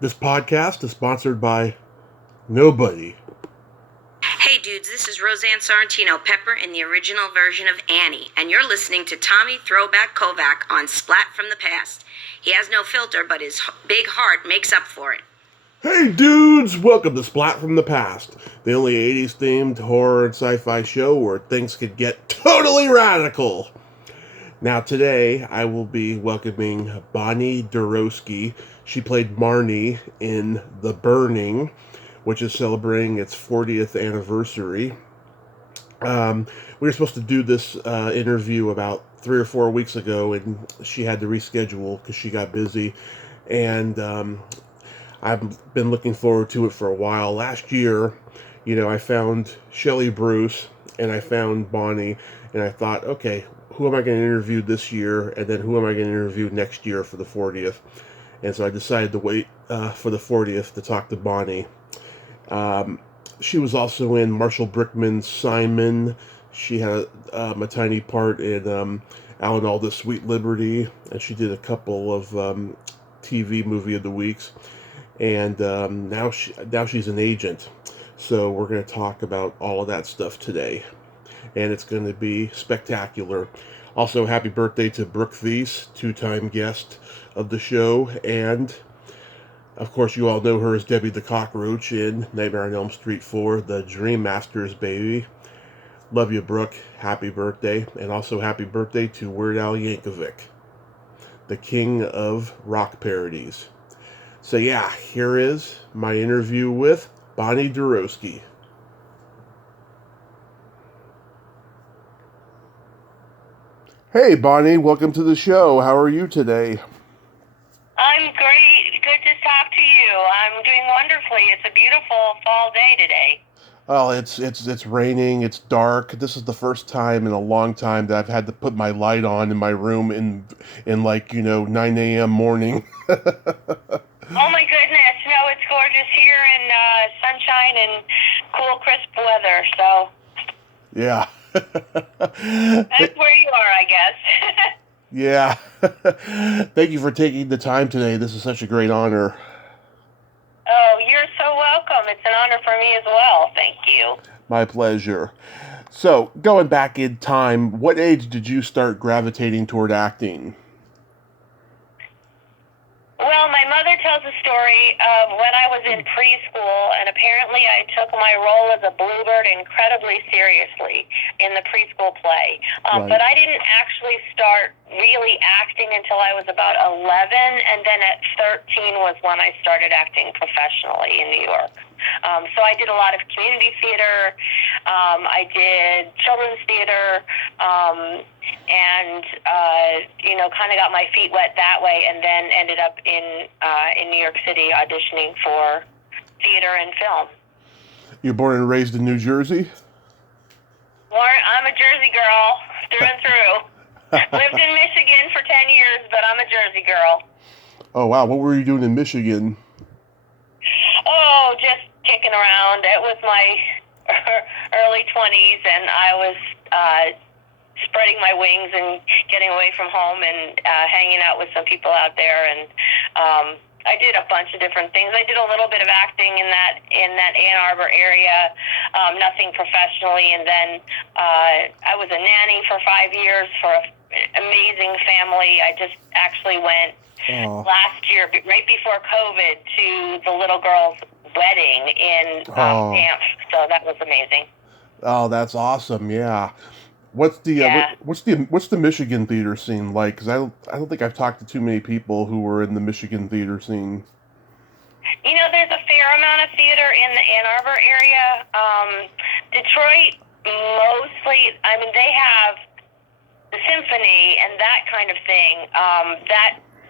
This podcast is sponsored by nobody. Hey dudes, this is Roseanne Sorrentino Pepper in the original version of Annie, and you're listening to Tommy Throwback Kovac on Splat from the Past. He has no filter, but his big heart makes up for it. Hey dudes, welcome to Splat from the Past, the only 80s themed horror and sci-fi show where things could get totally radical. Now today I will be welcoming Bonnie Deroski. She played Marnie in The Burning, which is celebrating its 40th anniversary. We were supposed to do this interview about 3 or 4 weeks ago, and she had to reschedule because she got busy. And I've been looking forward to it for a while. Last year, I found Shelley Bruce and I found Bonnie, and I thought, okay, who am I going to interview this year, and then who am I going to interview next year for the 40th? And so I decided to wait for the 40th to talk to Bonnie. Um, she was also in Marshall Brickman's Simon. She had a tiny part in Alan Alda's Sweet Liberty, and she did a couple of TV movie of the weeks. And now she's an agent. So we're going to talk about all of that stuff today, and it's going to be spectacular. Also, happy birthday to Brooke Thies, two-time guest of the show, and of course, you all know her as Debbie the Cockroach in Nightmare on Elm Street 4, the Dream Masters baby. Love you, Brooke. Happy birthday. And also happy birthday to Weird Al Yankovic, the king of rock parodies. So yeah, here is my interview with Bonnie Deroski. Hey, Bonnie, welcome to the show. How are you today? I'm great. Good to talk to you. I'm doing wonderfully. It's a beautiful fall day today. Well, it's raining. It's dark. This is the first time in a long time that I've had to put my light on in my room in 9 a.m. morning. Oh my goodness. No, it's gorgeous here in sunshine and cool, crisp weather. So Yeah. that's where you are, I guess. Yeah. Thank you for taking the time today. This is such a great honor. Oh, you're so welcome. It's an honor for me as well. Thank you. My pleasure. So, going back in time, what age did you start gravitating toward acting? Well, my mother tells a story of when I was in preschool, and apparently I took my role as a bluebird incredibly seriously in the preschool play. Right. But I didn't actually start really acting until I was about 11, and then at 13 was when I started acting professionally in New York. So I did a lot of community theater. I did children's theater. And kind of got my feet wet that way, and then ended up in New York City auditioning for theater and film. You're born and raised in New Jersey? I'm a Jersey girl through and through. Lived in Michigan for 10 years, but I'm a Jersey girl. Oh wow, what were you doing in Michigan? Oh, just kicking around. It was my early 20s, and I was spreading my wings and getting away from home and hanging out with some people out there. And I did a bunch of different things. I did a little bit of acting in that Ann Arbor area, nothing professionally. And then I was a nanny for 5 years for an amazing family. I just actually went last year, right before COVID, to the little girl's wedding in Banff. So that was amazing. Oh, that's awesome! Yeah. What's the Michigan theater scene like? Because I don't think I've talked to too many people who were in the Michigan theater scene. There's a fair amount of theater in the Ann Arbor area. Detroit, mostly. I mean, they have the symphony and that kind of thing.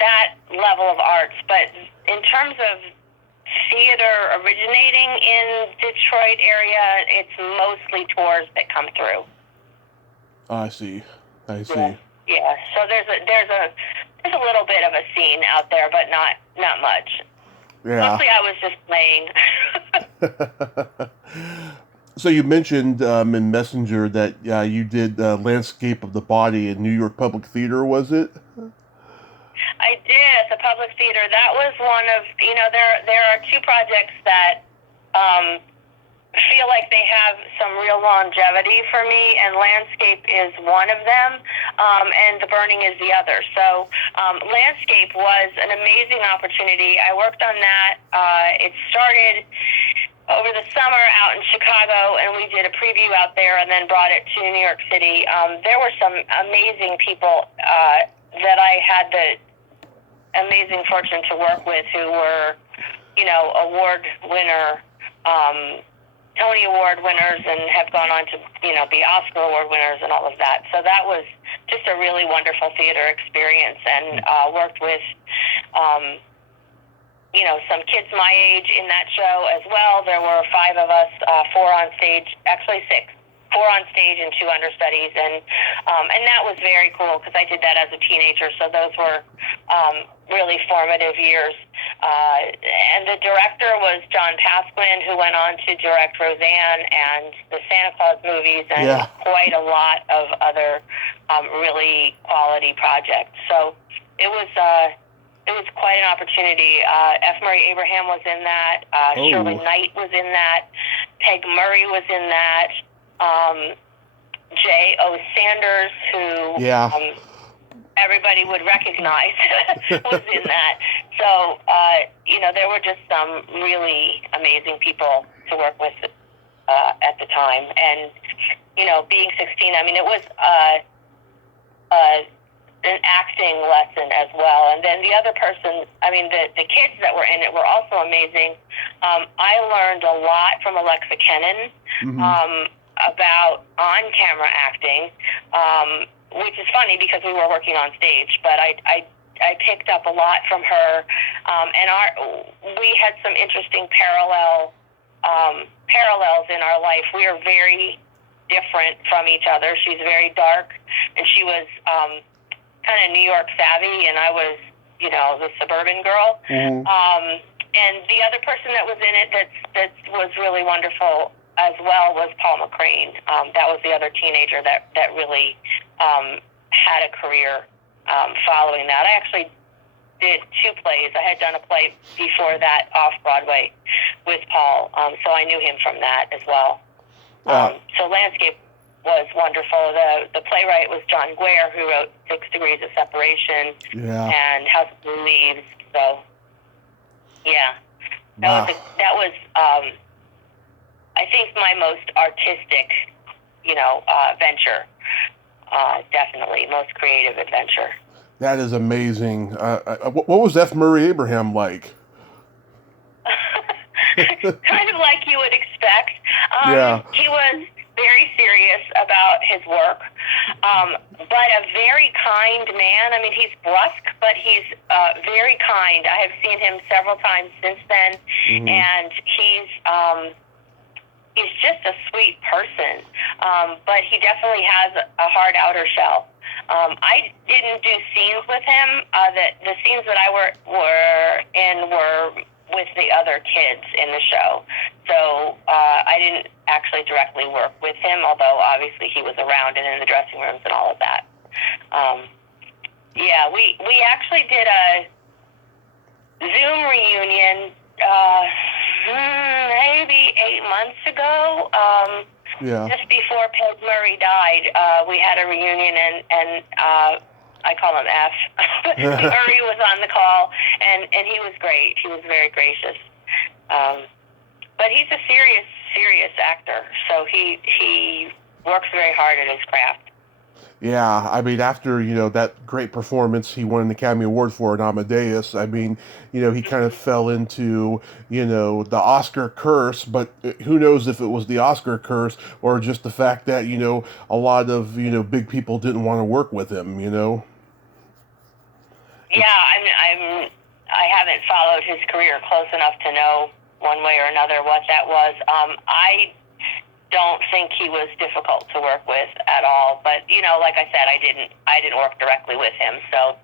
That level of arts, but in terms of theater originating in Detroit area, it's mostly tours that come through. I see. Yeah. So there's a little bit of a scene out there, but not much. Yeah. Mostly I was just playing. So you mentioned in Messenger that you did Landscape of the Body in New York Public Theater, was it? I did at the Public Theater. That was one of, there are two projects that feel like they have some real longevity for me, and Landscape is one of them, and The Burning is the other. So Landscape was an amazing opportunity. I worked on that. It started over the summer out in Chicago, and we did a preview out there and then brought it to New York City. There were some amazing people that I had the amazing fortune to work with who were, award winner, Tony Award winners, and have gone on to, be Oscar Award winners and all of that. So that was just a really wonderful theater experience, and worked with, some kids my age in that show as well. There were 5 of us, 4 on stage, actually 6. 4 on stage and 2 understudies, and that was very cool because I did that as a teenager. So those were really formative years. And the director was John Pasquin, who went on to direct Roseanne and the Santa Claus movies, and quite a lot of other really quality projects. So it was quite an opportunity. F. Murray Abraham was in that. Shirley Knight was in that. Peg Murray was in that. J.O. Sanders, who everybody would recognize, was in that. So, there were just some really amazing people to work with at the time. And, being 16, it was an acting lesson as well. And then the other person, the kids that were in it were also amazing. I learned a lot from Alexa Kennan, about on-camera acting, which is funny because we were working on stage, but I picked up a lot from her, and we had some interesting parallels in our life. We are very different from each other. She's very dark, and she was kind of New York savvy, and I was, the suburban girl. And the other person that was in it that was really wonderful as well was Paul McCrane. That was the other teenager that really had a career following that. I actually did 2 plays. I had done a play before that off-Broadway with Paul, so I knew him from that as well. So Landscape was wonderful. The playwright was John Guare, who wrote 6 Degrees of Separation and House of Blue Leaves. So, that was I think my most artistic, venture, definitely most creative adventure. That is amazing. What was F. Murray Abraham like? Kind of like you would expect. He was very serious about his work, but a very kind man. He's brusque, but he's very kind. I have seen him several times since then, and he's just a sweet person, but he definitely has a hard outer shell. I didn't do scenes with him. The scenes that I were in were with the other kids in the show, so I didn't actually directly work with him, although obviously he was around and in the dressing rooms and all of that. We actually did a Zoom reunion maybe 8 months ago, just before Peg Murray died. We had a reunion, and I call him F. Murray was on the call, and he was great. He was very gracious. But he's a serious actor, so he works very hard at his craft. Yeah, after, that great performance he won an Academy Award for in Amadeus, he kind of fell into, the Oscar curse, but who knows if it was the Oscar curse or just the fact that, a lot of, big people didn't want to work with him, Yeah, I haven't followed his career close enough to know one way or another what that was. I don't think he was difficult to work with at all, but like I said, I didn't work directly with him, so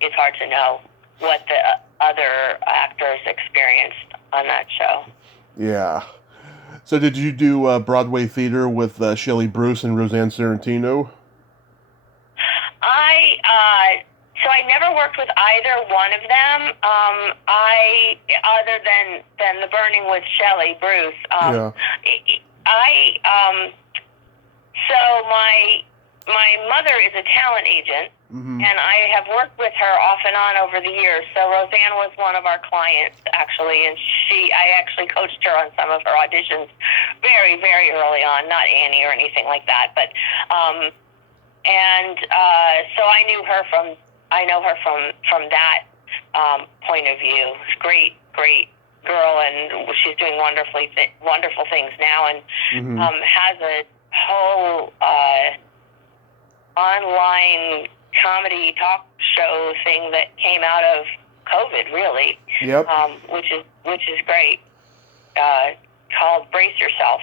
it's hard to know what the other actors experienced on that show. Yeah. So did you do Broadway theater with Shelley Bruce and Roseanne Sorrentino? So I never worked with either one of them. Other than the Burning with Shelley Bruce. Yeah. So my mother is a talent agent, Mm-hmm. and I have worked with her off and on over the years. So Roseanne was one of our clients, actually, and I actually coached her on some of her auditions very, very early on, not Annie or anything like that, but so I know her from that point of view. Great girl, and she's doing wonderful things now, and Mm-hmm. has a whole online comedy talk show thing that came out of COVID, really. Yep. Which is great. Called Brace Yourself.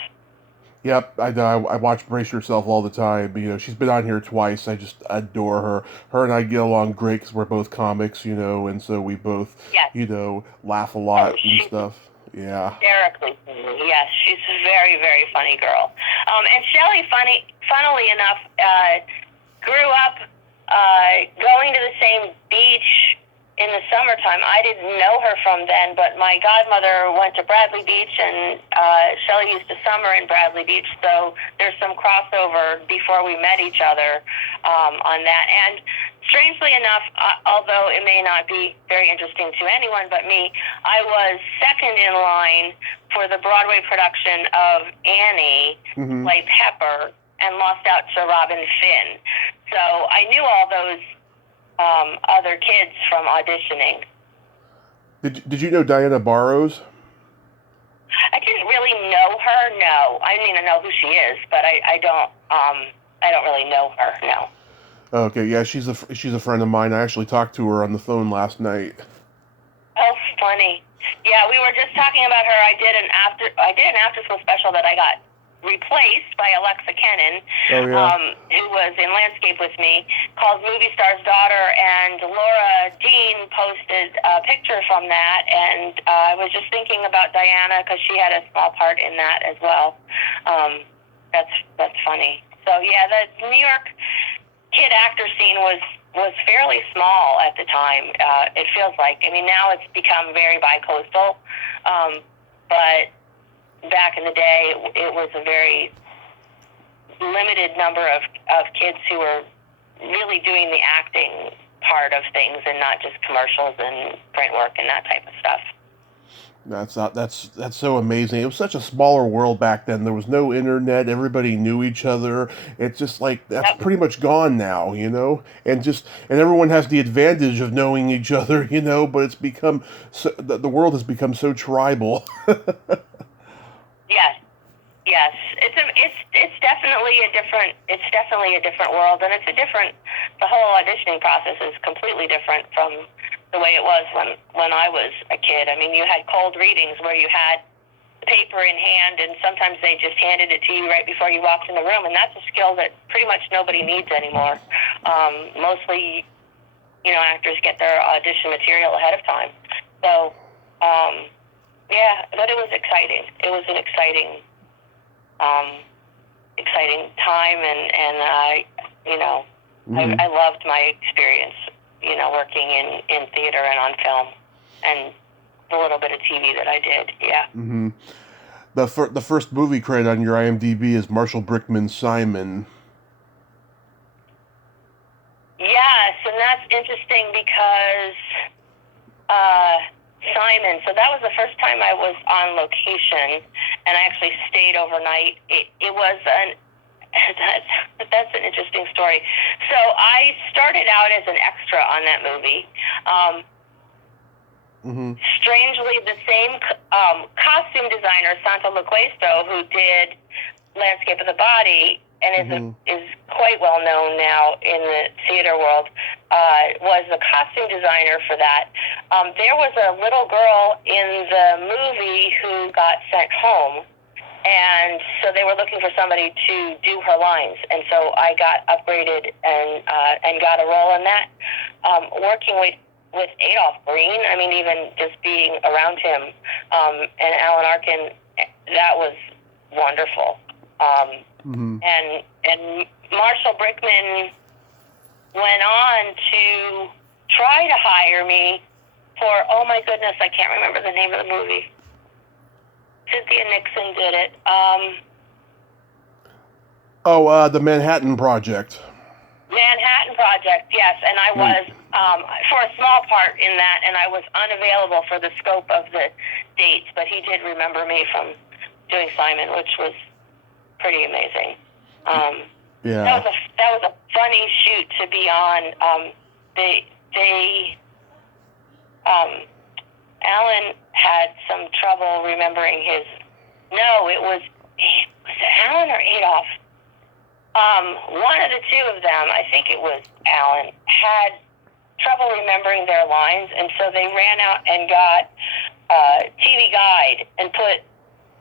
Yep, I watch Brace Yourself all the time. She's been on here twice. I just adore her. Her and I get along great because we're both comics, and so we both, Yes. laugh a lot and stuff. Yeah. Hysterically funny. Yes, she's a very, very funny girl. And Shelley, funnily enough, grew up going to the same beach in the summertime. I didn't know her from then, but my godmother went to Bradley Beach, and Shelley used to summer in Bradley Beach, so there's some crossover before we met each other on that. And strangely enough, although it may not be very interesting to anyone but me, I was second in line for the Broadway production of Annie, Mm-hmm. play Pepper, and lost out to Robin Finn. So I knew all those other kids from auditioning. Did you know Diana Barrows? I didn't really know her. No, I mean I know who she is, but I don't really know her. No. Okay, yeah, she's a friend of mine. I actually talked to her on the phone last night. Oh, funny. Yeah, we were just talking about her. I did an after school special that I got replaced by Alexa Kennan, Oh, yeah. who was in landscape with me, called Movie Star's Daughter, and Laura Dean posted a picture from that, and I was just thinking about Diana because she had a small part in that as well. That's funny. So yeah, the New York kid actor scene was fairly small at the time. It feels like. I mean, now it's become very bi-coastal, but back in the day, it was a very limited number of kids who were really doing the acting part of things and not just commercials and print work and that type of stuff. That's so amazing. It was such a smaller world back then. There was no internet. Everybody knew each other. It's just like that's Yep. pretty much gone now, and everyone has the advantage of knowing each other, but it's become the world has become so tribal. Yes, it's definitely a different world, and the whole auditioning process is completely different from the way it was when I was a kid. I mean, you had cold readings where you had the paper in hand, and sometimes they just handed it to you right before you walked in the room, and that's a skill that pretty much nobody needs anymore. Mostly, actors get their audition material ahead of time. So, yeah, but it was exciting. It was an exciting time, and Mm-hmm. I loved my experience, working in theater and on film, and the little bit of TV that I did. Yeah. Mm-hmm. The first movie credit on your IMDb is Marshall Brickman's Simon. Yes, and that's interesting because Simon. So that was the first time I was on location, and I actually stayed overnight. It was that's an interesting story. So I started out as an extra on that movie. Mm-hmm. Strangely, the same costume designer, Santa Loquesto, who did Landscape of the Body, and is quite well known now in the theater world, was the costume designer for that. There was a little girl in the movie who got sent home, and so they were looking for somebody to do her lines, and so I got upgraded and got a role in that. Working with Adolph Green, I mean, even just being around him, and Alan Arkin, that was wonderful. And Marshall Brickman went on to try to hire me for, oh my goodness, I can't remember the name of the movie. Cynthia Nixon did it. The Manhattan Project. Manhattan Project, yes, and I was for a small part in that, and I was unavailable for the scope of the dates, but he did remember me from doing Simon, which was pretty amazing. Yeah. That was a funny shoot to be on. Alan had some trouble remembering his. No, was it Alan or Adolf? One of the two of them, I think it was Alan, had trouble remembering their lines, and so they ran out and got a TV guide and put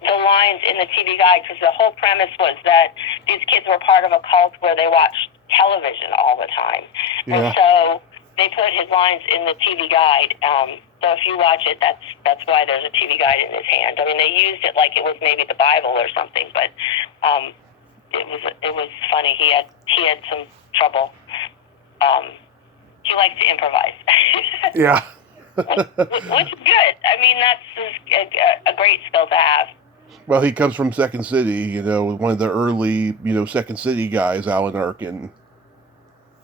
the lines in the TV guide, because the whole premise was that these kids were part of a cult where they watched television all the time. Yeah. And so they put his lines in the TV guide. So if you watch it, that's why there's a TV guide in his hand. I mean, they used it like it was maybe the Bible or something, but it was funny. He had some trouble. He liked to improvise. Yeah. Which is good. I mean, that's a great skill to have. Well, he comes from Second City, one of the early, Second City guys, Alan Arkin.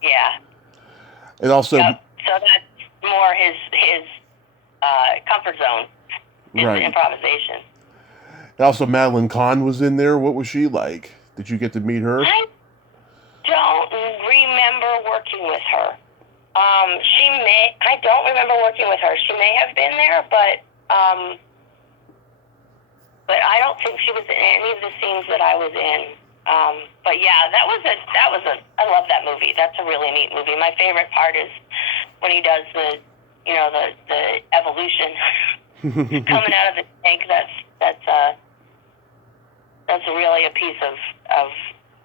Yeah. And also... Yep. So that's more his comfort zone, is right. The improvisation. And also Madeline Kahn was in there. What was she like? Did you get to meet her? I don't remember working with her. I don't remember working with her. She may have been there, but I don't think she was in any of the scenes that I was in. But yeah, I love that movie. That's a really neat movie. My favorite part is when he does the evolution coming out of the tank. That's really a piece of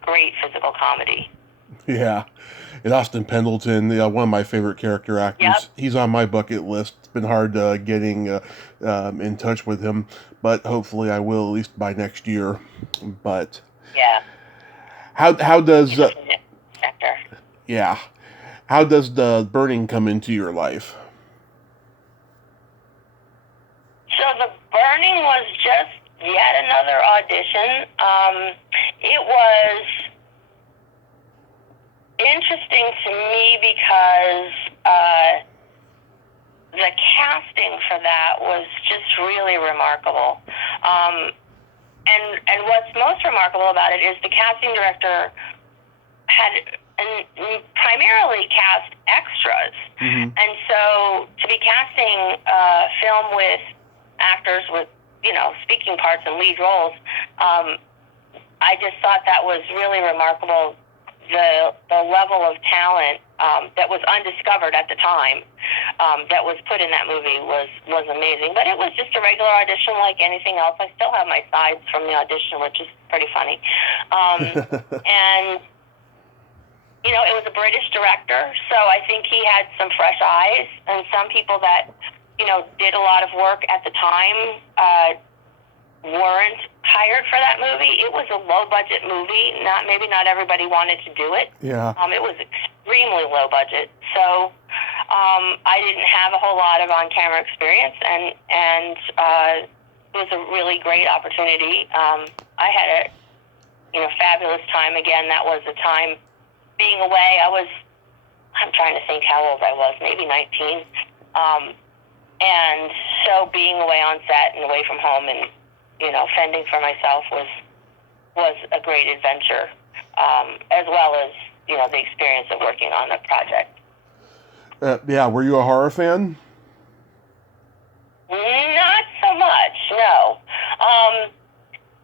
great physical comedy. Yeah. And Austin Pendleton, one of my favorite character actors. Yep. He's on my bucket list. It's been hard getting in touch with him, but hopefully I will, at least by next year. But yeah, how does how does the Burning come into your life? So the Burning was just yet another audition. It was interesting to me because the casting for that was just really remarkable. And what's most remarkable about it is the casting director had primarily cast extras. Mm-hmm. And so to be casting a film with actors with, speaking parts and lead roles, I just thought that was really remarkable. The level of talent that was undiscovered at the time that was put in that movie was amazing. But it was just a regular audition like anything else. I still have my sides from the audition, which is pretty funny. And, it was a British director, so I think he had some fresh eyes. And some people that, did a lot of work at the time weren't hired for that movie. It was a low-budget movie. Maybe not everybody wanted to do it. Yeah. It was extremely low budget. So I didn't have a whole lot of on-camera experience, and it was a really great opportunity. I had a fabulous time. Again, that was a time being away. I'm trying to think how old I was, maybe 19. And so being away on set and away from home and fending for myself was a great adventure, as well as, the experience of working on the project. Yeah, were you a horror fan? Not so much, no.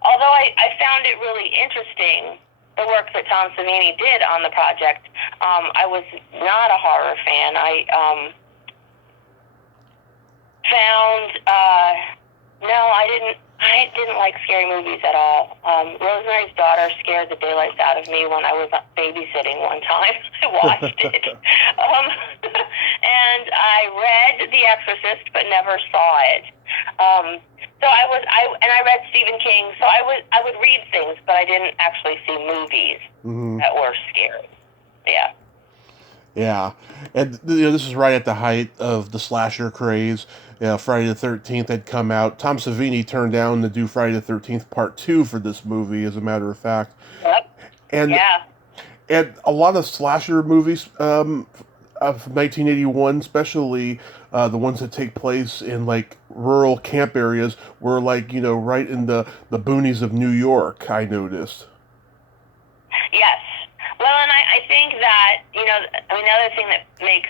Although I found it really interesting, the work that Tom Savini did on the project. I was not a horror fan. I didn't like scary movies at all. Rosemary's Daughter scared the daylights out of me when I was babysitting one time. I watched it. And I read The Exorcist, but never saw it. So I read Stephen King, so I would read things, but I didn't actually see movies that were scary. Yeah. Yeah, and this is right at the height of the slasher craze. Friday the 13th had come out. Tom Savini turned down to do Friday the 13th Part 2 for this movie, as a matter of fact. Yep. And Yeah. and a lot of slasher movies of 1981, especially the ones that take place in like rural camp areas, were like right in the boonies of New York. I noticed. Yes. Well, and I think that, I mean, the other thing that makes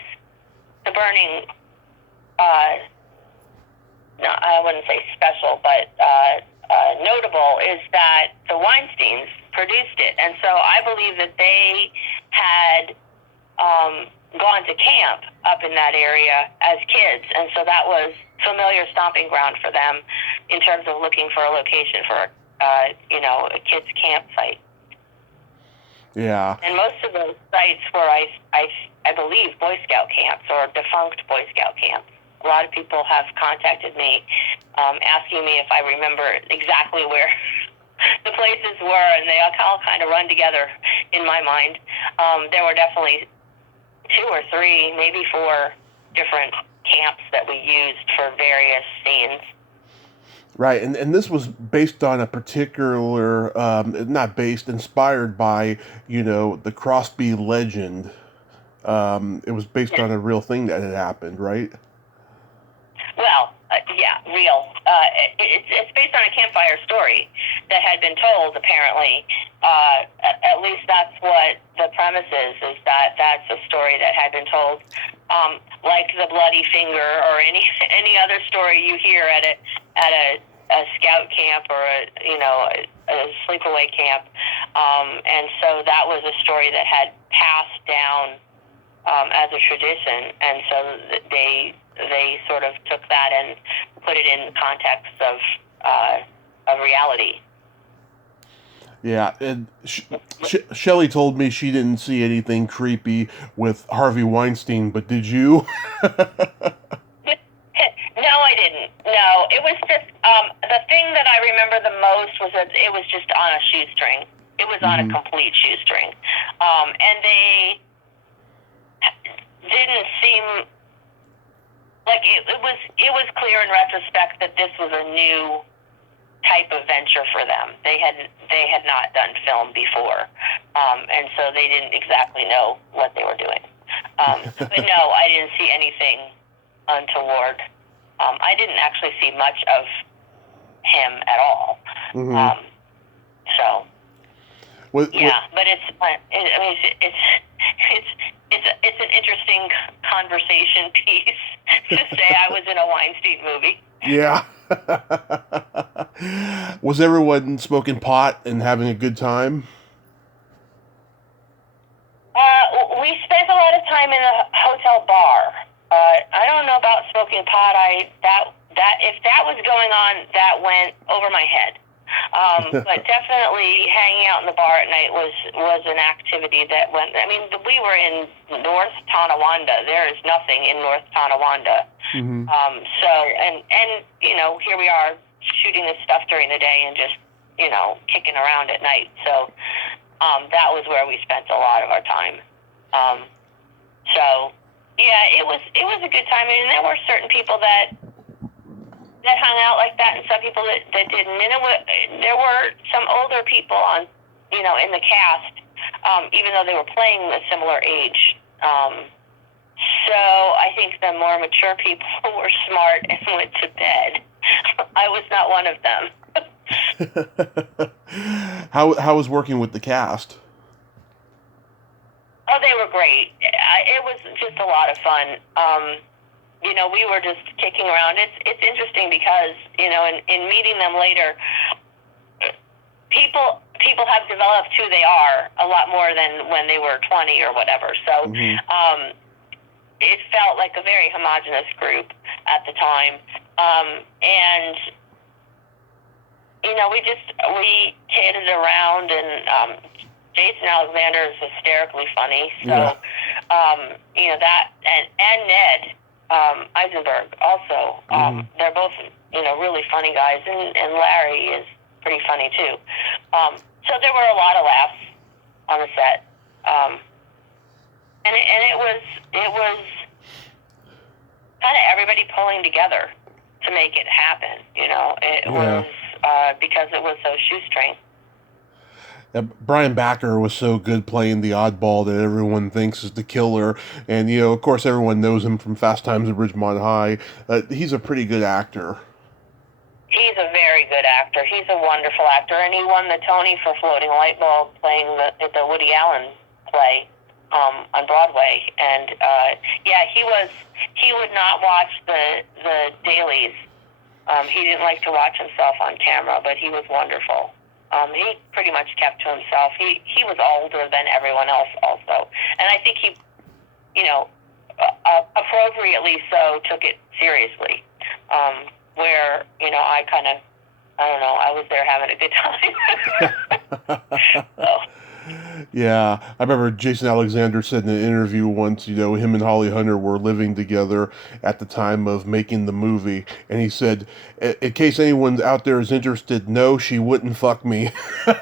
The Burning, no, I wouldn't say special, but notable is that the Weinsteins produced it. And so I believe that they had gone to camp up in that area as kids. And so that was familiar stomping ground for them in terms of looking for a location for, a kids' campsite. Yeah. And most of those sites were, I believe, Boy Scout camps or defunct Boy Scout camps. A lot of people have contacted me asking me if I remember exactly where the places were, and they all kind of run together in my mind. There were definitely 2 or 3, maybe 4 different camps that we used for various scenes. Right, and this was based on a particular, not based, inspired by, the Crosby legend. It was based on a real thing that had happened, right? Well, yeah, real. It's based on a campfire story that had been told, apparently. At least that's what the premise is that that's a story that had been told. Like the bloody finger or any other story you hear at a scout camp or a sleepaway camp. And so that was a story that had passed down as a tradition, and so they sort of took that and put it in the context of reality. Yeah, and Shelley told me she didn't see anything creepy with Harvey Weinstein, but did you? No, I didn't. No, it was just the thing that I remember the most was that it was just on a shoestring. It was on a complete shoestring, and they didn't seem like it was clear in retrospect that this was a new type of venture for them. They had not done film before, and so they didn't exactly know what they were doing. But no, I didn't see anything untoward. I didn't actually see much of him at all. So. Yeah, but it's an interesting conversation piece to say I was in a Weinstein movie. Yeah. Was everyone smoking pot and having a good time? We spent a lot of time in a hotel bar. I don't know about smoking pot. That if that was going on, that went over my head. But definitely hanging out in the bar at night was an activity that went. I mean, we were in North Tonawanda. There is nothing in North Tonawanda. So here we are shooting this stuff during the day and just kicking around at night. So that was where we spent a lot of our time. So yeah, it was a good time. I mean, there were certain people that hung out like that, and some people that didn't. And there were some older people on, in the cast, even though they were playing a similar age. So I think the more mature people were smart and went to bed. I was not one of them. How was working with the cast? Oh, they were great. It was just a lot of fun. We were just kicking around. It's interesting because, in meeting them later, people have developed who they are a lot more than when they were 20 or whatever. So it felt like a very homogenous group at the time. And, we kidded around, and Jason Alexander is hysterically funny. So, that, and Ned Eisenberg also. They're both, really funny guys, and Larry is pretty funny too. So there were a lot of laughs on the set. and it was kind of everybody pulling together to make it happen. It was because it was so shoestring. Brian Backer was so good playing the oddball that everyone thinks is the killer, and of course, everyone knows him from Fast Times at Ridgemont High. He's a pretty good actor. He's a very good actor. He's a wonderful actor, and he won the Tony for Floating Light Bulb playing the Woody Allen play on Broadway. And he would not watch the dailies. He didn't like to watch himself on camera, but he was wonderful. He pretty much kept to himself. He was older than everyone else also. And I think he, appropriately so, took it seriously. Where, I was there having a good time. So. Yeah, I remember Jason Alexander said in an interview once, him and Holly Hunter were living together at the time of making the movie, and he said, in case anyone out there is interested, no, she wouldn't fuck me. They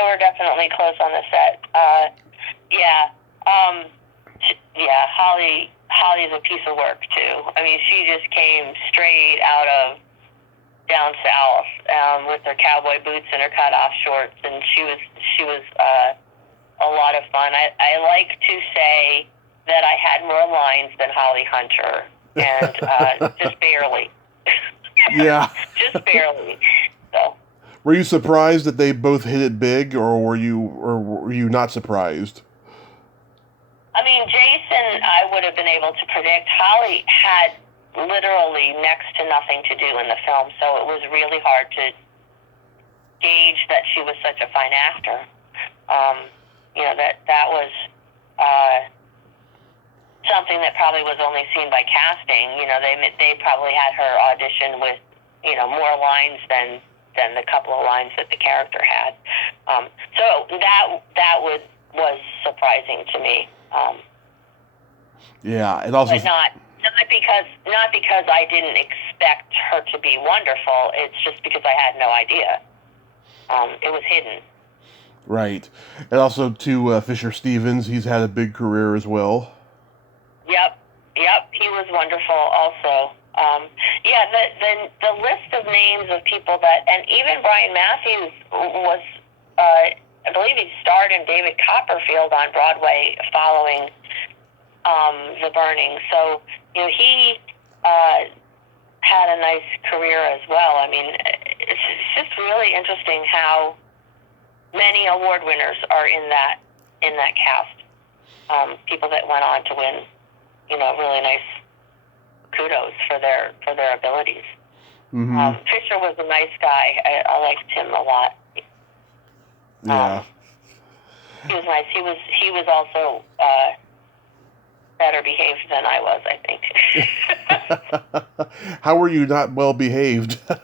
were definitely close on the set. Holly's a piece of work too. I mean, she just came straight out of down south with her cowboy boots and her cut-off shorts, and she was a lot of fun. I like to say that I had more lines than Holly Hunter, and just barely. Yeah. Just barely. So. Were you surprised that they both hit it big, or were you not surprised? I mean, Jason, I would have been able to predict. Holly had literally next to nothing to do in the film, so it was really hard to gauge that she was such a fine actor. That was something that probably was only seen by casting. They probably had her audition with more lines than the couple of lines that the character had. So that was surprising to me. Yeah, it also. But not because I didn't expect her to be wonderful. It's just because I had no idea. It was hidden. Right, and also to Fisher Stevens, he's had a big career as well. Yep, he was wonderful also. The list of names of people and even Brian Matthews was, I believe he starred in David Copperfield on Broadway following The Burning. So, he had a nice career as well. I mean, it's just really interesting how many award winners are in that cast. People that went on to win, really nice kudos for their abilities. Mm-hmm. Fisher was a nice guy. I liked him a lot. Yeah. He was nice. He was also better behaved than I was, I think. How were you not well behaved? You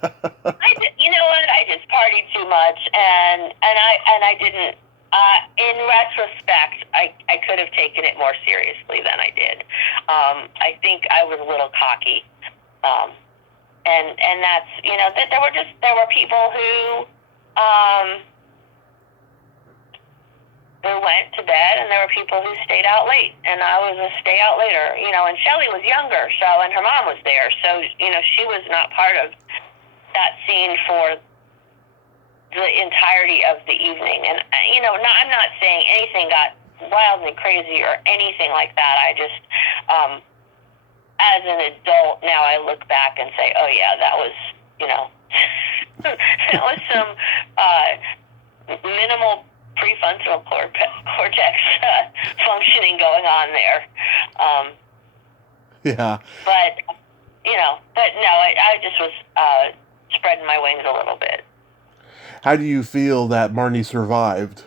know what? I just partied too much, and I didn't. In retrospect, I could have taken it more seriously than I did. I think I was a little cocky, and that's there were people who went to bed, and there were people who stayed out late, and I was a stay out later. And Shelley was younger, and her mom was there, so she was not part of that scene for the entirety of the evening. And I'm not saying anything got wild and crazy or anything like that. I just, as an adult now, I look back and say, oh yeah, that was, that was some minimal prefrontal cortex functioning going on there. Yeah. But no, I just was spreading my wings a little bit. How do you feel that Marnie survived?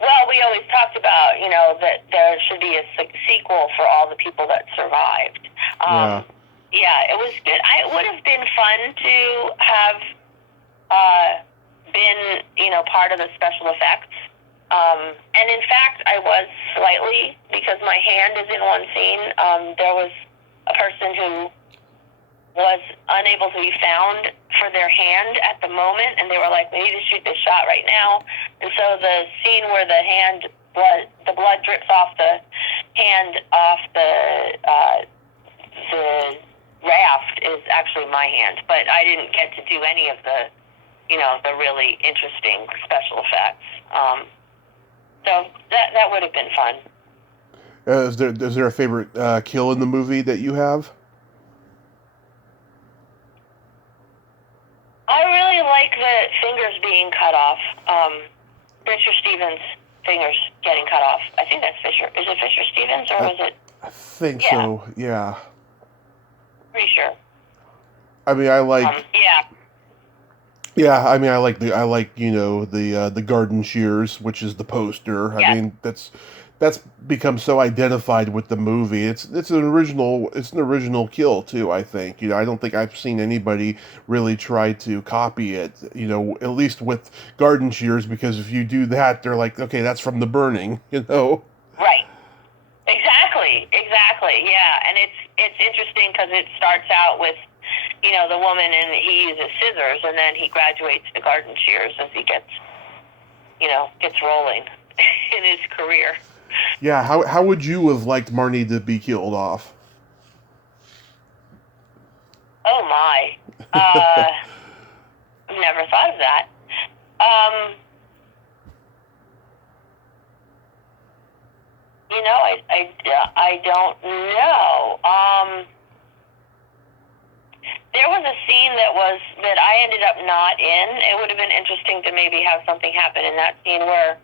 Well, we always talked about, that there should be a sequel for all the people that survived. Yeah, it was good. It would have been fun to have been, part of the special effects. And in fact, I was slightly, because my hand is in one scene. There was a person who was unable to be found for their hand at the moment, and they were like, we need to shoot this shot right now. And so the scene where the blood drips off the hand off the raft is actually my hand, but I didn't get to do any of the really interesting special effects. So that would have been fun. Is there a favorite kill in the movie that you have? I really like the fingers being cut off. Fisher Stevens' fingers getting cut off. I think that's Fisher. Is it Fisher Stevens or was it? I think so. Yeah. Pretty sure. I mean, I like. Yeah. Yeah, I mean, I like the garden shears, which is the poster. I mean, that's become so identified with the movie. It's an original kill too. I think I don't think I've seen anybody really try to copy it. At least with garden shears, because if you do that, they're like, okay, that's from The Burning. Right. Exactly. Yeah, and it's interesting because it starts out with the woman, and he uses scissors, and then he graduates to garden shears as he gets rolling in his career. Yeah, how would you have liked Marnie to be killed off? Oh my, never thought of that. I don't know. There was a scene that I ended up not in. It would have been interesting to maybe have something happen in that scene where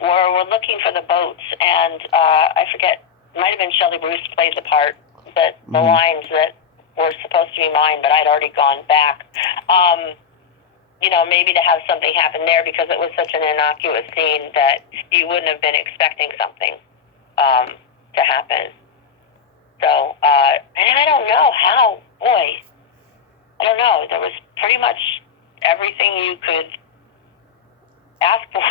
we're looking for the boats, and I forget, it might have been Shelley Bruce played the part, that the lines that were supposed to be mine, but I'd already gone back. Maybe to have something happen there, because it was such an innocuous scene that you wouldn't have been expecting something to happen. So, and I don't know how, boy, I don't know. There was pretty much everything you could ask for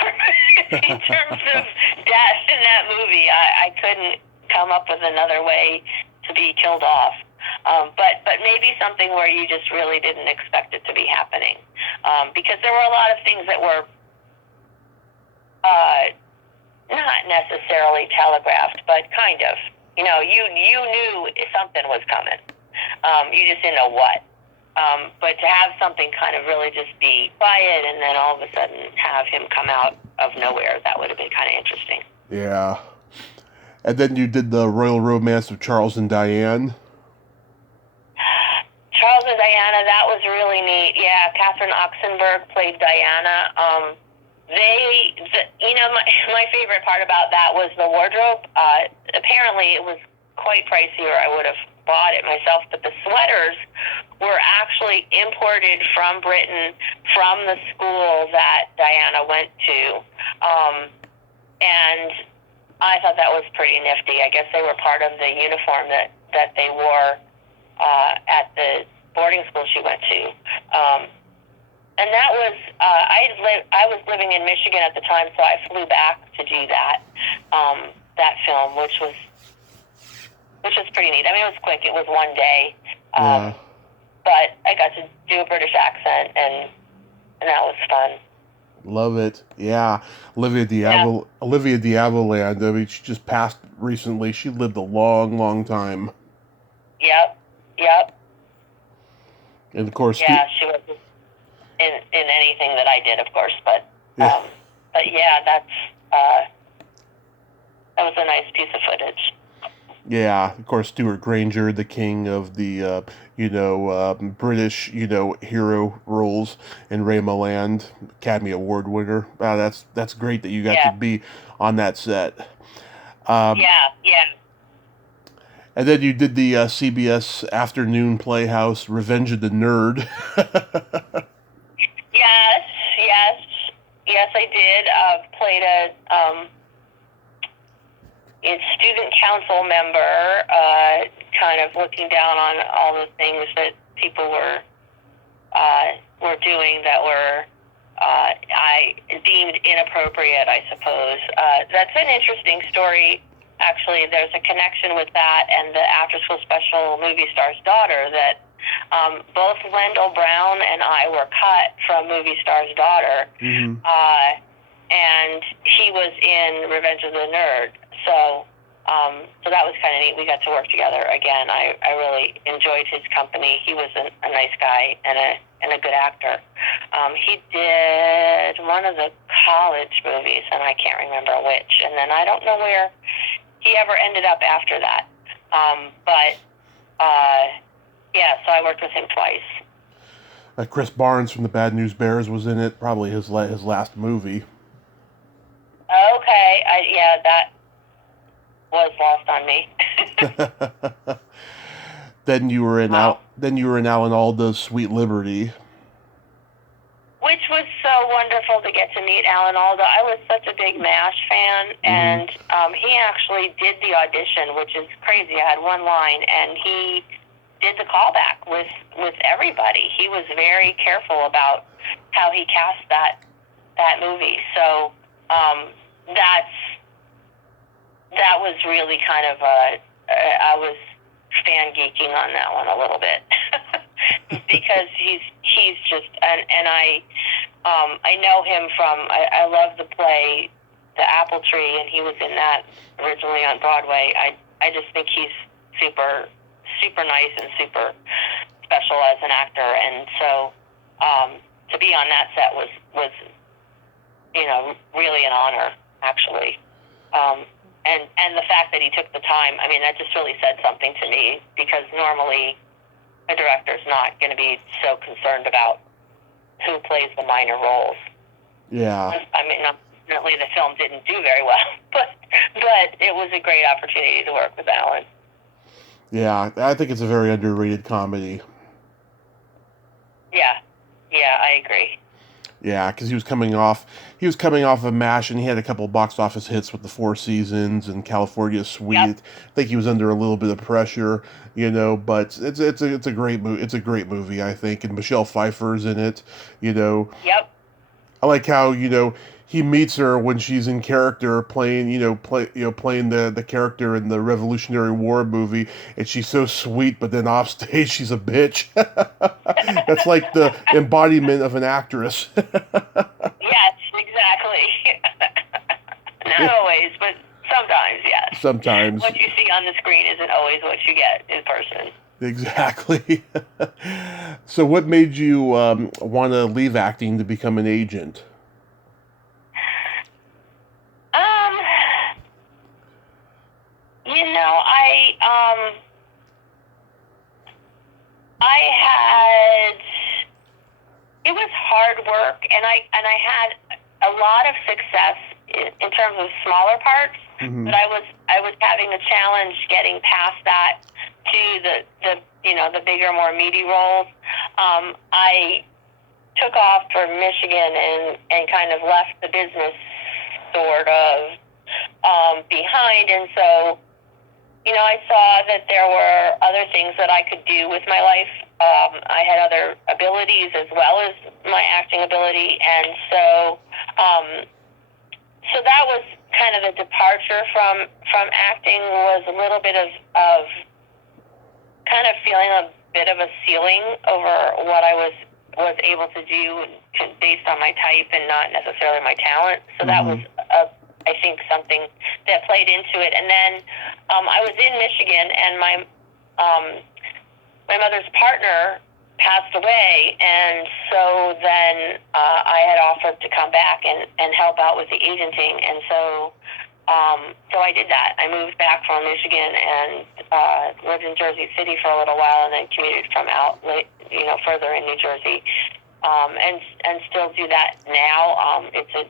in terms of death in that movie. I couldn't come up with another way to be killed off. But maybe something where you just really didn't expect it to be happening. Because there were a lot of things that were not necessarily telegraphed, but kind of. You knew something was coming. You just didn't know what. But to have something kind of really just be quiet and then all of a sudden have him come out of nowhere, that would have been kind of interesting. Yeah. And then you did the Royal Romance of Charles and Diane. Charles and Diana, that was really neat. Yeah, Catherine Oxenberg played Diana. My favorite part about that was the wardrobe. Apparently it was quite pricey, or I would have bought it myself, but the sweaters were actually imported from Britain, from the school that Diana went to. And I thought that was pretty nifty. I guess they were part of the uniform that they wore at the boarding school she went to. And that was, I was living in Michigan at the time, so I flew back to do that film, which was pretty neat. I mean, it was quick. It was one day. But I got to do a British accent, and that was fun. Love it. Yeah. Olivia de Havilland, I mean, she just passed recently. She lived a long, long time. Yep. And of course... Yeah, she was in anything that I did, of course. But yeah, that was a nice piece of footage. Yeah, of course, Stuart Granger, the king of the, British, hero roles, and Ray Milland, Academy Award winner. Wow, that's great that you got to be on that set. Yeah. And then you did the CBS afternoon playhouse, Revenge of the Nerd. Yes, I did. Played a student council member, kind of looking down on all the things that people were doing that were I deemed inappropriate, I suppose. That's an interesting story. Actually, there's a connection with that and the after-school special movie star's daughter that Both Wendell Brown and I were cut from Movie Star's Daughter, and he was in Revenge of the Nerd. So that was kind of neat. We got to work together again. I really enjoyed his company. He was a nice guy and a good actor. He did one of the college movies, and I can't remember which. And then I don't know where he ever ended up after that. So I worked with him twice. Chris Barnes from the Bad News Bears was in it, probably his last movie. Okay, that was lost on me. Then you were in Alan Alda's Sweet Liberty, which was so wonderful to get to meet Alan Alda. I was such a big MASH fan, and he actually did the audition, which is crazy. I had one line, and he did the callback with everybody. He was very careful about how he cast that movie. So that was really kind of I was fan geeking on that one a little bit because he's just and I know him from I love the play The Apple Tree, and he was in that originally on Broadway. I just think he's super nice and super special as an actor, and so to be on that set was really an honor, actually. And the fact that he took the time, I mean, that just really said something to me, because normally a director's not going to be so concerned about who plays the minor roles. Yeah. I mean, unfortunately, the film didn't do very well, but it was a great opportunity to work with Alan. Yeah, I think it's a very underrated comedy. Yeah, I agree. Yeah, because he was coming off of MASH, and he had a couple box office hits with The Four Seasons and California Suite. Yep. I think he was under a little bit of pressure, but it's a great movie. It's a great movie, I think, and Michelle Pfeiffer's in it. Yep. I like how he meets her when she's in character playing the character in the Revolutionary War movie, and she's so sweet, but then off stage she's a bitch. That's like the embodiment of an actress. Yes, exactly. Not always, but sometimes, yes. Sometimes. What you see on the screen isn't always what you get in person. Exactly. So what made you want to leave acting to become an agent? It was hard work, and I had a lot of success in terms of smaller parts, but I was having a challenge getting past that to the bigger, more meaty roles. I took off for Michigan and kind of left the business sort of behind, and so I saw that there were other things that I could do with my life. I had other abilities as well as my acting ability, and so that was kind of the departure from acting, was a little bit of kind of feeling a bit of a ceiling over what I was able to do based on my type and not necessarily my talent. So that was I think something that played into it. And then I was in Michigan, and my mother's partner passed away, and so then I had offered to come back and help out with the agenting, and so I did that. I moved back from Michigan and lived in Jersey City for a little while, and then commuted from further in New Jersey, and still do that now. It's a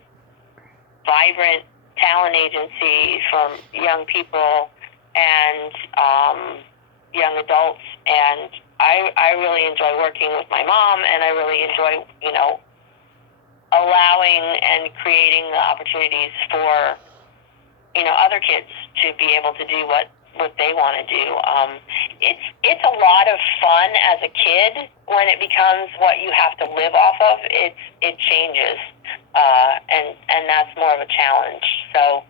vibrant talent agency for young people and young adults, and I really enjoy working with my mom, and I really enjoy allowing and creating the opportunities for other kids to be able to do what they want to do. It's a lot of fun as a kid. When it becomes what you have to live off of, it changes, and that's more of a challenge. So,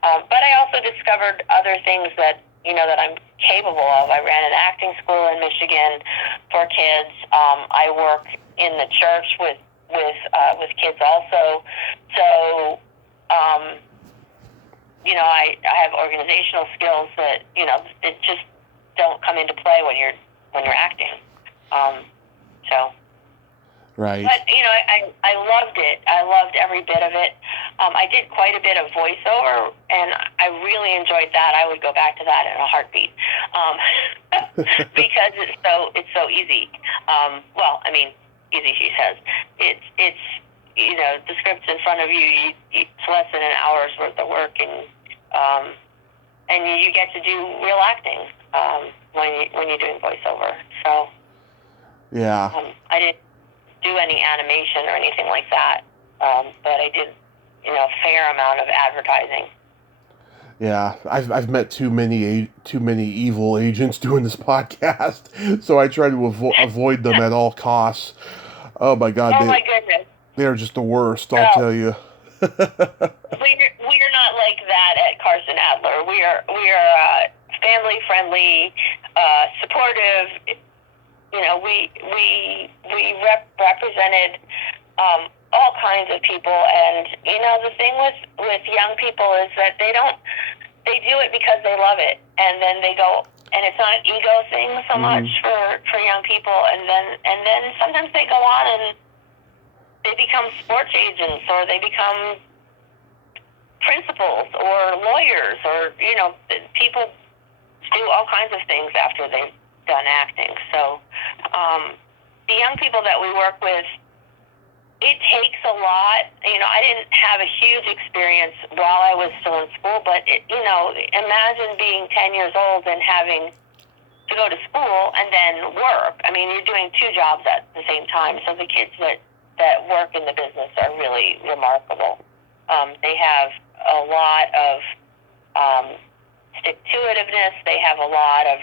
but I also discovered other things that that I'm capable of. I ran an acting school in Michigan. for kids. I work in the church with kids also. So, I have organizational skills that, it just don't come into play when you're acting. Right. But, I loved it. I loved every bit of it. I did quite a bit of voiceover, and I really enjoyed that. I would go back to that in a heartbeat, because it's so easy. Easy, she says. It's the script's in front of you. It's less than an hour's worth of work, and you get to do real acting when you're doing voiceover. So yeah, I didn't do any animation or anything like that, but I did a fair amount of advertising. Yeah, I've met too many evil agents doing this podcast, so I try to avoid them at all costs. Oh my God! My goodness! They're just the worst. I'll tell you. We're not like that at Carson Adler. We are family friendly, supportive. We represented all kinds of people, and the thing with young people is that they do it because they love it, and then they go, and it's not an ego thing so much for young people, and then sometimes they go on and they become sports agents, or they become principals or lawyers, or people do all kinds of things after they've done acting. So the young people that we work with, it takes a lot. I didn't have a huge experience while I was still in school, but imagine being 10 years old and having to go to school and then work. I mean, you're doing two jobs at the same time. So the kids that work in the business are really remarkable. They have a lot of stick-to-itiveness. They have a lot of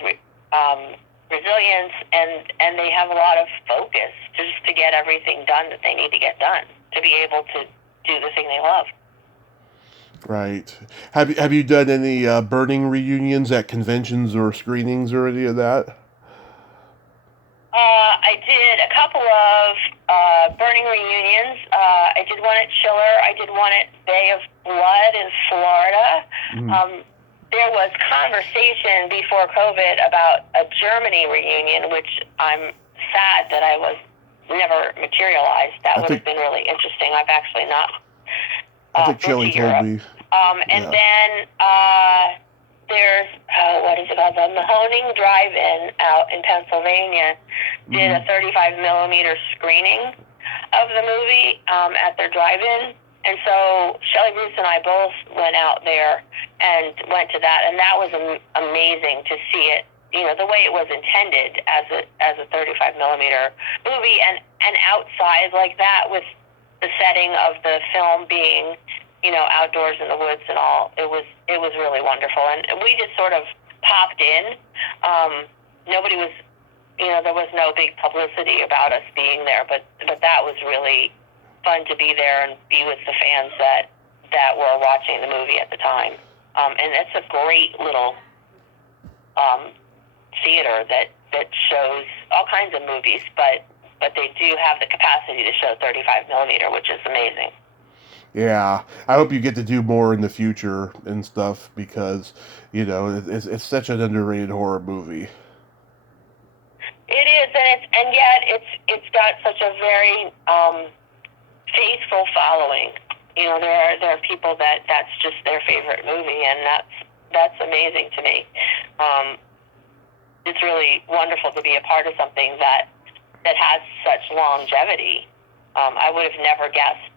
resilience, and they have a lot of focus just to get everything done that they need to get done, to be able to do the thing they love. Right. Have you done any burning reunions at conventions or screenings or any of that? I did a couple of burning reunions. I did one at Schiller. I did one at Bay of Blood in Florida. There was conversation before COVID about a Germany reunion, which I'm sad that I was never materialized. That would have been really interesting. I've actually not I think Shelley told me. Then there's, what is it called? The Mahoning Drive-In out in Pennsylvania did a 35 millimeter screening of the movie at their drive-in. And so Shelley Bruce and I both went out there and went to that, and that was amazing to see it, the way it was intended as a 35 millimeter movie, and outside like that, with the setting of the film being, outdoors in the woods and all. It was really wonderful, and we just sort of popped in. Nobody was, there was no big publicity about us being there, but that was really fun to be there and be with the fans that were watching the movie at the time. And it's a great little theater that shows all kinds of movies, but they do have the capacity to show 35 millimeter, which is amazing. Yeah, I hope you get to do more in the future and stuff, because it's such an underrated horror movie. It is, and yet it's got such a very faithful following. There are people that's just their favorite movie, and that's amazing to me. It's really wonderful to be a part of something that has such longevity. I would have never guessed,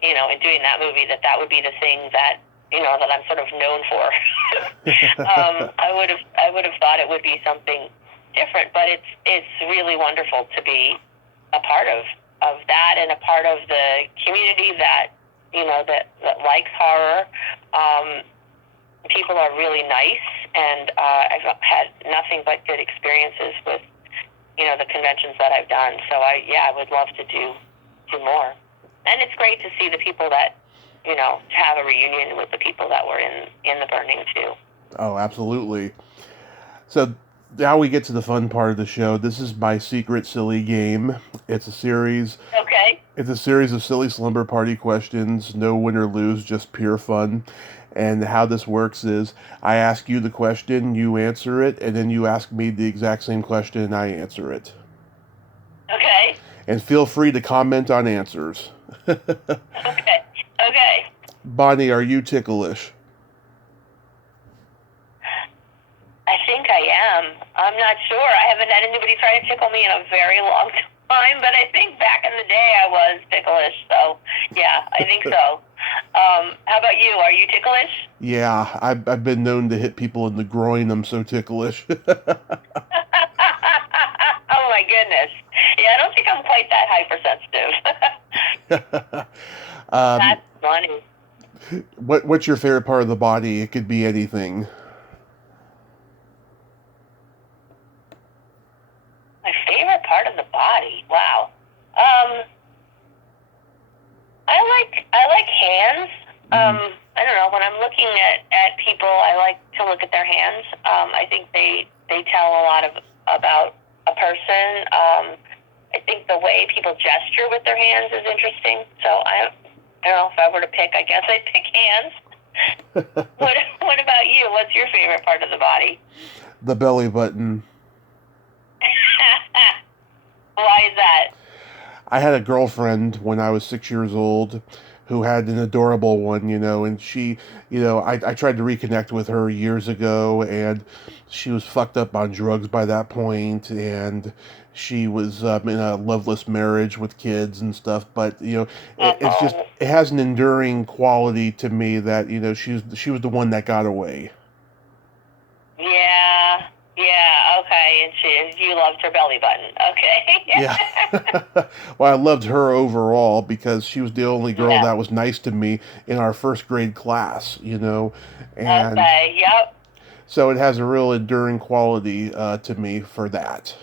in doing that movie, that would be the thing that that I'm sort of known for. I would have thought it would be something different, but it's really wonderful to be a part of that, and a part of the community that that likes horror. People are really nice, and I've had nothing but good experiences with the conventions that I've done. So I would love to do more, and it's great to see the people that to have a reunion with the people that were in the burning too. Oh, absolutely. So Now we get to the fun part of the show. This is my secret silly game. It's a series. Okay. It's a series of silly slumber party questions. No win or lose, just pure fun. And how this works is I ask you the question, you answer it, and then you ask me the exact same question and I answer it. Okay. And feel free to comment on answers. Okay. Okay. Bonnie, are you ticklish? I think I am. I'm not sure. I haven't had anybody try to tickle me in a very long time, but I think back in the day I was ticklish. So, yeah, I think so. How about you? Are you ticklish? Yeah, I've been known to hit people in the groin. I'm so ticklish. Oh, my goodness. Yeah, I don't think I'm quite that hypersensitive. That's funny. What's your favorite part of the body? It could be anything. My favorite part of the body? Wow. I like hands. I don't know. When I'm looking at people, I like to look at their hands. I think they tell a lot about a person. I think the way people gesture with their hands is interesting. So I don't know, if I were to pick, I guess I'd pick hands. What about you? What's your favorite part of the body? The belly button. Why is that? I had a girlfriend when I was 6 years old who had an adorable one, and she, I tried to reconnect with her years ago, and she was fucked up on drugs by that point, and she was in a loveless marriage with kids and stuff, but, it's just, it has an enduring quality to me that, she was the one that got away. Yeah, okay, and you loved her belly button, okay. Yeah. Well, I loved her overall because she was the only girl that was nice to me in our first grade class, and okay, yep. so it has a real enduring quality to me for that.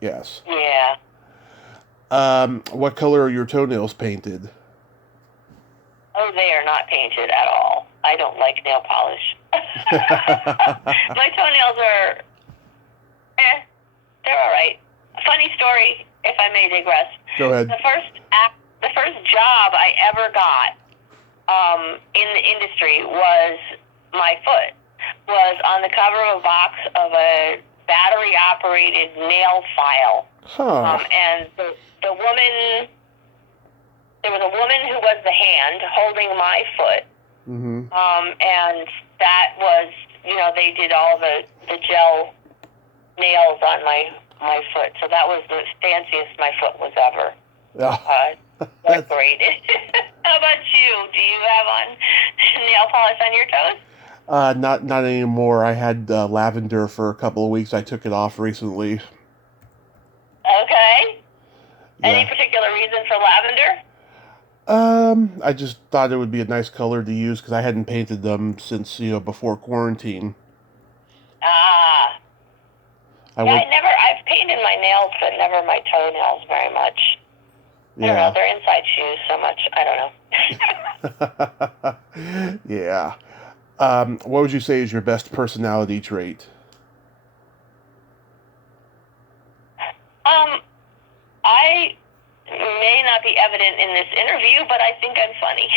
Yes. Yeah. What color are your toenails painted? Oh, they are not painted at all. I don't like nail polish. My toenails are, they're all right. Funny story, if I may digress. Go ahead. The first job I ever got in the industry was my foot. Was on the cover of a box of a battery-operated nail file. Huh. And the woman, there was a woman who was the hand holding my foot. Mm-hmm. And that was, they did all the gel nails on my foot. So that was the fanciest my foot was ever. Decorated. How about you? Do you have on nail polish on your toes? Not anymore. I had lavender for a couple of weeks. I took it off recently. Okay. Yeah. Any particular reason for lavender? I just thought it would be a nice color to use because I hadn't painted them since, before quarantine. Ah. I've painted my nails, but never my toenails very much. Yeah. I don't know, they're inside shoes so much, I don't know. Yeah. What would you say is your best personality trait? I may not be evident in this interview, but I think I'm funny.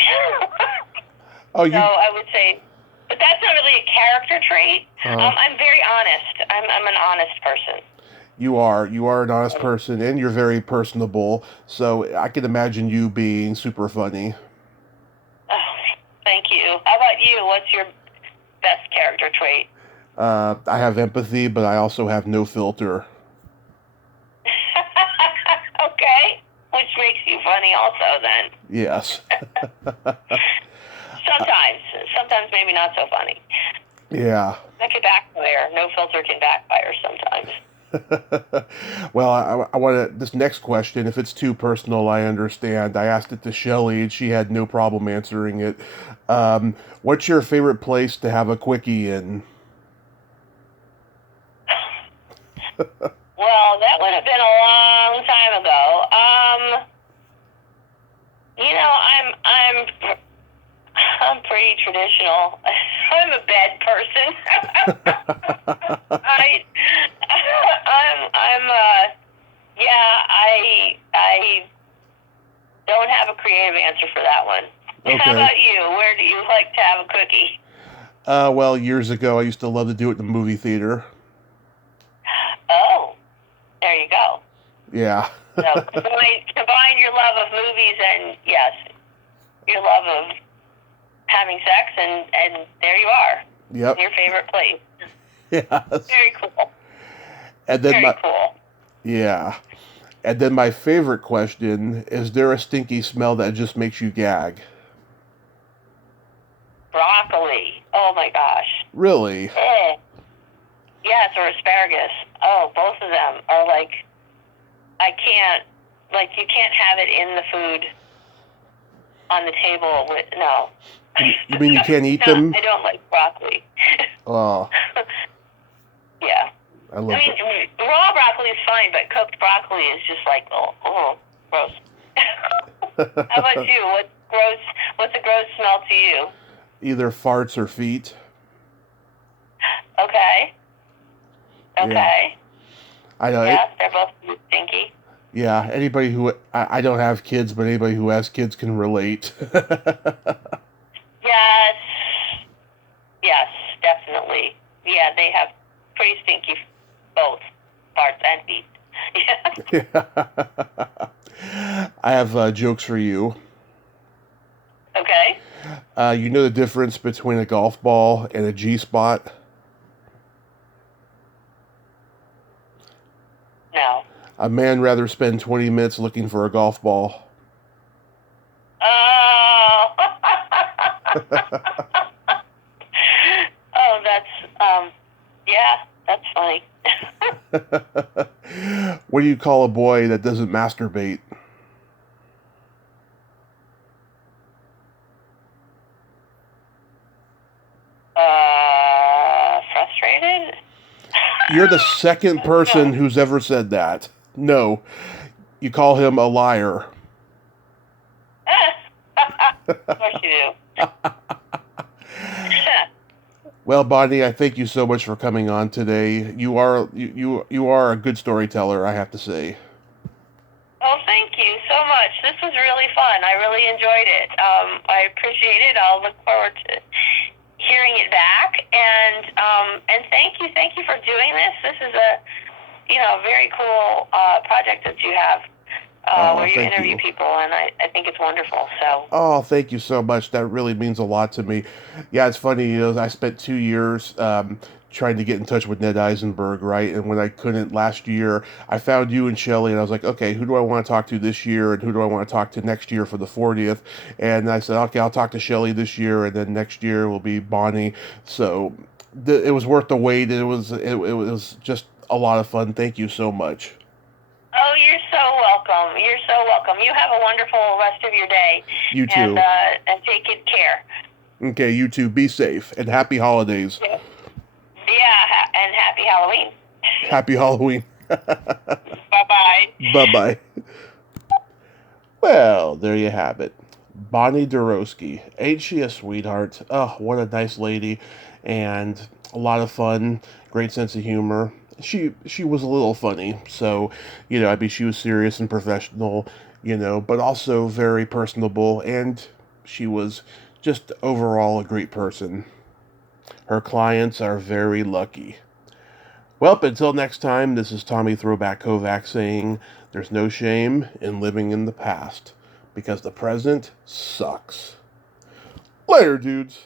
So I would say, but that's not really a character trait. I'm very honest. I'm an honest person. You are an honest person, and you're very personable, so I can imagine you being super funny. Oh, thank you. How about you? What's your best character trait? I have empathy, but I also have no filter. Okay. Which makes you funny also, then. Yes. Sometimes maybe not so funny. Yeah. That could backfire. No filter can backfire sometimes. Well, I want to. This next question, if it's too personal, I understand. I asked it to Shelley, and she had no problem answering it. What's your favorite place to have a quickie in? Well, that would have been a long time ago. I'm pretty traditional. I'm a bed person. How Okay. about you? Where do you like to have a cookie? Well, years ago, I used to love to do it in the movie theater. Oh, there you go. Yeah. So combine your love of movies and, yes, your love of having sex, and there you are. Yep. Your favorite place. Yes. Very cool. And then Very cool. yeah. And then my favorite question, is there a stinky smell that just makes you gag? Broccoli. Oh, my gosh. Really? Yes, or asparagus. Oh, both of them are like, you can't have it in the food on the table with, no. You mean you can't eat No, them? I don't like broccoli. Oh, Yeah. I love it. Raw broccoli is fine, but cooked broccoli is just like, oh, gross. How about you? What's a gross smell to you? Either farts or feet. Okay. Okay. I know. Yes, they're both stinky. Yeah, anybody who, I don't have kids, but anybody who has kids can relate. Yes. Yes, definitely. Yeah, they have pretty stinky both farts and feet. I have jokes for you. Okay. You know the difference between a golf ball and a G-spot? No. A man rather spend 20 minutes looking for a golf ball. Oh. Oh, that's, yeah, that's funny. What do you call a boy that doesn't masturbate? Frustrated? You're the second person who's ever said that. No, you call him a liar. Of course you do. Well, Bonnie, I thank you so much for coming on today. You are a good storyteller, I have to say. Oh, thank you so much. This was really fun. I really enjoyed it. I appreciate it. I'll look forward to hearing it back. And thank you for doing this. This is a very cool project that you have. Where you interview people, and I think it's wonderful. So. Oh, thank you so much. That really means a lot to me. Yeah, it's funny. I spent 2 years trying to get in touch with Ned Eisenberg, right? And when I couldn't last year, I found you and Shelley, and I was like, okay, who do I want to talk to this year, and who do I want to talk to next year for the 40th? And I said, okay, I'll talk to Shelley this year, and then next year will be Bonnie. So it was worth the wait. It was just a lot of fun. Thank you so much. Oh, you're so welcome. You're so welcome. You have a wonderful rest of your day. You too. And take good care. Okay, you too. Be safe and happy holidays. Yeah, and happy Halloween. Happy Halloween. Bye-bye. Bye-bye. Well, there you have it. Bonnie Deroski. Ain't she a sweetheart? Oh, what a nice lady. And a lot of fun. Great sense of humor. She was a little funny, so, she was serious and professional, but also very personable, and she was just overall a great person. Her clients are very lucky. Well, until next time, this is Tommy Throwback Kovac saying, there's no shame in living in the past, because the present sucks. Later, dudes.